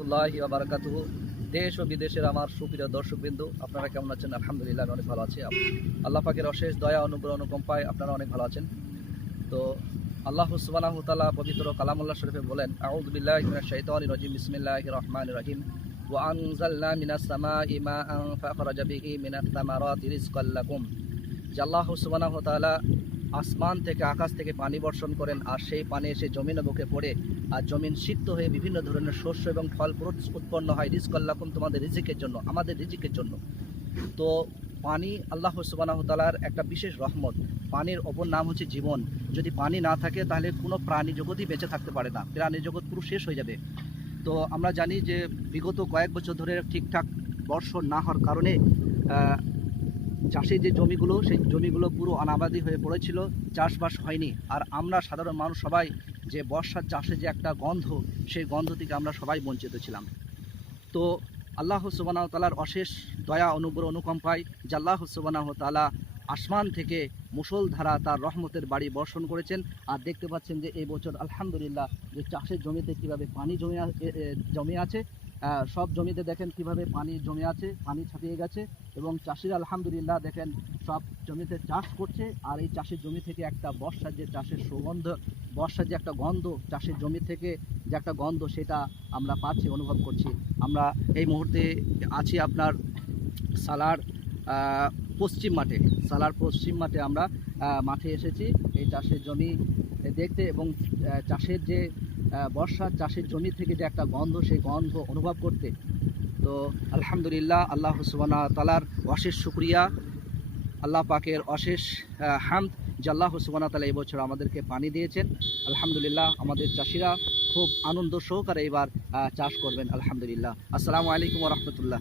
রহমতুল্লাহি ওয়া বারাকাতুহু। দেশ ও বিদেশের আমার সুপ্রিয় দর্শকবৃন্দ, আপনারা কেমন আছেন? আলহামদুলিল্লাহ, আমি অনেক ভালো আছি। আল্লাহ পাকের অশেষ দয়া, অনুগ্রহ, অনুকম্পায় আপনারা অনেক ভালো আছেন। তো আল্লাহ সুবহানাহু ওয়া তাআলা পবিত্র কালামুল্লাহ শরীফে বলেন, আউযু বিল্লাহি মিনাশ শাইতানির রাজিম, বিসমিল্লাহির রহমানির রহিম। ওয়া আনজালনা মিনাস সামাই মাআন ফাখরাজা বিহি মিনাত তামারাতি রিজকাল লাকুম। যে আল্লাহ সুবহানাহু ওয়া তাআলা আসমান থেকে, আকাশ থেকে পানি বর্ষণ করেন, আর সেই পানি এসে জমিনে বুকে পড়ে, আর জমিন সিক্ত হয়ে বিভিন্ন ধরনের শস্য এবং ফল উৎপন্ন হয় রিজকাল লাকুম, তোমাদের রিজিকের জন্য, আমাদের রিজিকের জন্য। তো পানি আল্লাহ সুবহানাহু ওয়া তাআলার একটা বিশেষ রহমত। পানির অপর নাম হচ্ছে জীবন। যদি পানি না থাকে তাহলে কোনো প্রাণী জগতই বেঁচে থাকতে পারে না, প্রাণী জগৎ পুরো শেষ হয়ে যাবে। তো আমরা জানি যে বিগত কয়েক বছর ধরে ঠিকঠাক বর্ষণ না হওয়ার কারণে চাষের যে জমিগুলো, সেই জমিগুলো পুরো অনাবাদি হয়ে পড়েছিল, চাষবাস হয়নি। আর আমরা সাধারণ মানুষ সবাই যে বর্ষার চাষে যে একটা গন্ধ, সেই গন্ধ থেকে আমরা সবাই বঞ্চিত ছিলাম। তো আল্লাহ সুবহানাহু ওয়া তাআলার অশেষ দয়া, অনুগ্রহ, অনুকম্পায় যে আল্লাহ সুবহানাহু ওয়া তাআলা আসমান থেকে মুষলধারা তার রহমতের বাড়ি বর্ষণ করেছেন। আর দেখতে পাচ্ছেন যে এই বছর আলহামদুলিল্লাহ যে চাষের জমিতে কীভাবে পানি জমে আছে, সব জমিতে দেখেন কিভাবে পানি জমে আছে, পানি ছাপিয়ে গেছে। এবং চাষিরা আলহামদুলিল্লাহ দেখেন সব জমিতে চাষ করছে। আর এই চাষের জমি থেকে একটা বর্ষার যে চাষের সুগন্ধ, বর্ষার যে একটা গন্ধ, চাষের জমি থেকে যে একটা গন্ধ, সেটা আমরা পাচ্ছি, অনুভব করছি। আমরা এই মুহূর্তে আছি আপনার সালার পশ্চিম মাঠে আমরা মাঠে এসেছি এই চাষের জমি দেখতে, এবং চাষের যে বর্ষার চাষের জমি থেকে যে একটা গন্ধ, সেই গন্ধ অনুভব করতে। তো আলহামদুলিল্লাহ, আল্লাহ সুবহানাহু ওয়া তাআলার অশেষ শুকরিয়া, আল্লাহ পাকের অশেষ হামদ যে আল্লাহ সুবহানাহু ওয়া তাআলা এই বছর আমাদেরকে পানি দিয়েছেন। আলহামদুলিল্লাহ, আমাদের চাষিরা খুব আনন্দ সহকারে এবার চাষ করবেন আলহামদুলিল্লাহ। আসসালামু আলাইকুম ওয়া রাহমাতুল্লাহ।